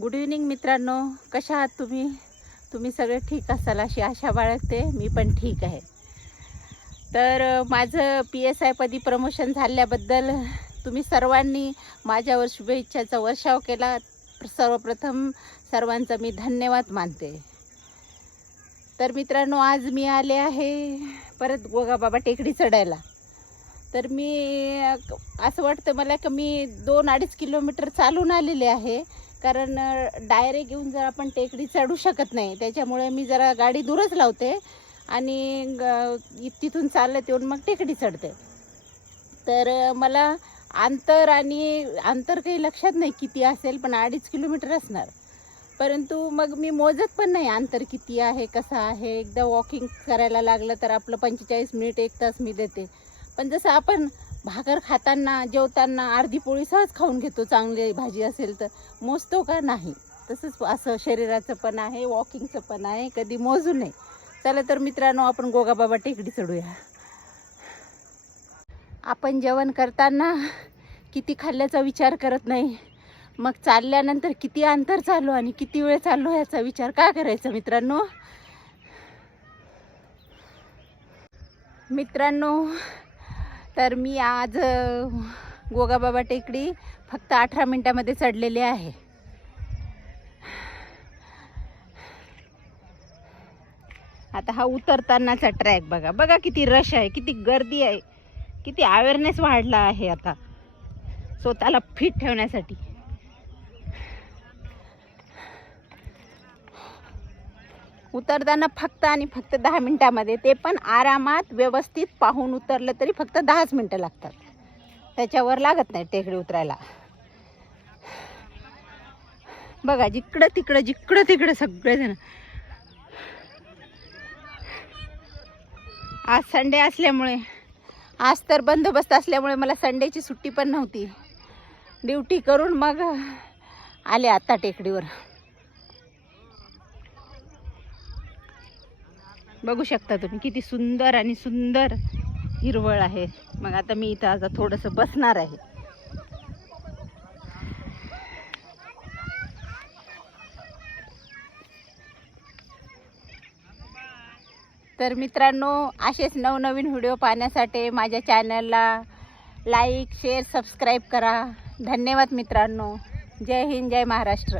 Good evening मित्रांनो. कशा आहात तुम्ही? तुम्ही सगळे ठीक असाल अशी आशा बाळगते. मी पण ठीक आहे. तर माझं पी एस आयपदी प्रमोशन झाल्याबद्दल तुम्ही सर्वांनी माझ्यावर शुभेच्छाचा वर्षाव केला. सर्वप्रथम सर्वांचा मी धन्यवाद मानते. तर मित्रांनो आज मी आले आहे परत गोगाबाबा टेकडी चढायला. तर मी असं वाटतं मला की मी दोन अडीच किलोमीटर चालून आलेले आहे. कारण डायरेक्ट येऊन जर आपण टेकडी चढू शकत नाही त्याच्यामुळे मी जरा गाडी दूरच लावते आणि ग- तिथून चालत येऊन मग टेकडी चढते. तर मला अंतर आणि अंतर काही लक्षात नाही किती असेल पण अडीच किलोमीटर असणार. परंतु मग मी मोजत पण नाही अंतर किती आहे कसं आहे. एकदा वॉकिंग करायला लागलं तर आपलं पंचेचाळीस मिनिट एक तास मी देते. पण जसं आपण भाकर खाताना जेवताना अर्धी पोळी सहज खाऊन घेतो चांगली भाजी असेल तर. मोजतो का? नाही. तसंच असं शरीराचं पण आहे वॉकिंगचं पण आहे कधी मोजू नये. चला तर मित्रांनो आपण गोगाबाबा टेकडी चढूया. आपण जेवण करताना किती खाल्ल्याचा विचार करत नाही. मग चालल्यानंतर किती अंतर चालू आणि किती वेळ चाललो याचा विचार का करायचा मित्रांनो? मित्रांनो तर मी आज गोगाबाबा टेकडी फक्त अठरा मिनटामध्ये चढलेली आहे. आता हा उतरतानाचा ट्रॅक बघा. बघा किती रश आहे किती गर्दी आहे किती अवेअरनेस वाढला आहे आता. स्वतःला फिट ठेवण्यासाठी. उतरताना फक्त आणि फक्त दहा मिनटामध्ये. ते पण आरामात व्यवस्थित पाहून उतरलं तरी फक्त दहाच मिनटं लागतात. त्याच्यावर लागत नाही टेकडी उतरायला. बघा जिकडं तिकडं जिकडं तिकडं सगळेजण. आज संडे असल्यामुळे आज तर बंदोबस्त असल्यामुळे मला संडेची सुट्टी पण नव्हती. ड्युटी करून मग आले आता टेकडीवर. बघू शकता तुम्ही किती सुंदर आणि सुंदर हिरवळ आहे. मग आता मी इथं आता थोडंसं बसणार आहे. तर मित्रांनो असेच नवनवीन व्हिडिओ पाहण्यासाठी माझ्या चॅनलला लाईक शेअर सबस्क्राईब करा. धन्यवाद मित्रांनो. जय हिंद जय महाराष्ट्र.